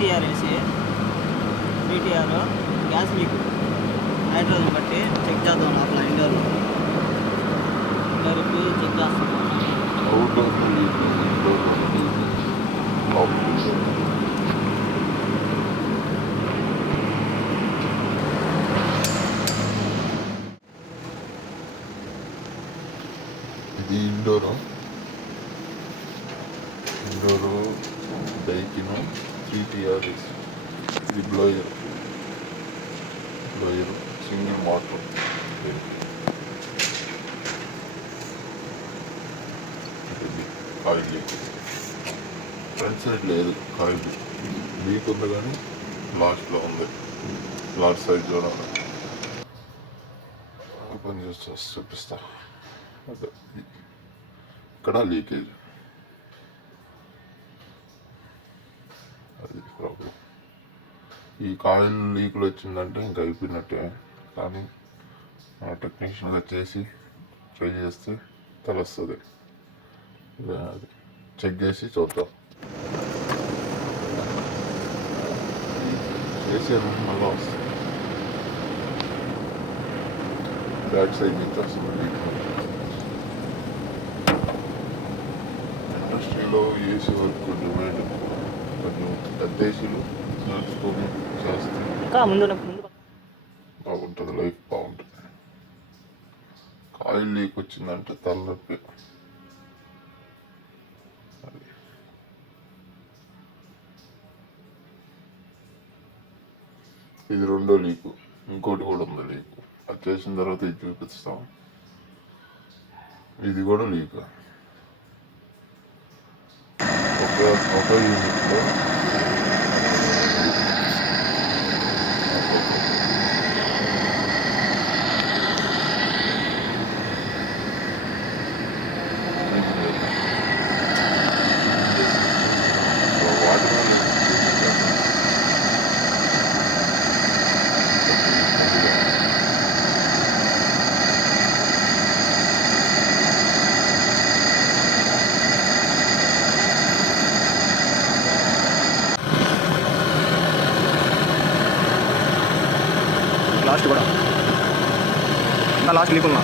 3TR వేసి 3TR gas leak hydrogen బట్టి check చేద్దాం లోపల ఇండోర్లో చెక్ చేస్తాం. ఇది ఇండోరు డైకిను 3TR ఇది blower single motor. Coil leak front side లేదు, కాయిల్ లీక్ ఉంది కానీ లాస్ట్లో ఉంది, లాస్ట్ సైడ్లో ఓపెన్ చేసి చూపిస్తా. ఇక్కడ లీకేజ్, అది ప్రాబ్లం. ఈ కాయిల్ లీకులు వచ్చిందంటే ఇంకా అయిపోయినట్టే, కానీ టెక్నీషియన్గా చేసి ట్రై చేస్తే తెలుస్తుంది. అది చెక్ చేసి చూద్దాం. చేసాను మళ్ళీ వస్తుంది, బ్యాక్ సైడ్ నుంచి వస్తుంది. ఇండస్ట్రీలో ఏసీ వర్క్ డిమాండ్ కొంచెం పెద్ద ఏసీలు నడుచుకొని చేస్తే బాగుంటుంది, లైఫ్ బాగుంటుంది. కాయిల్ లీక్ వచ్చిందంటే తలనొప్పి. ఇది రెండో లీకు, ఇంకోటి కూడా ఉంది లీకు. అది చేసిన తర్వాత ఇది చూపిస్తాం. ఇది కూడా లీక్. ఒక యూనిట్లో లాస్ట్ కూడా లాస్ట్ లీక్ ఉన్నా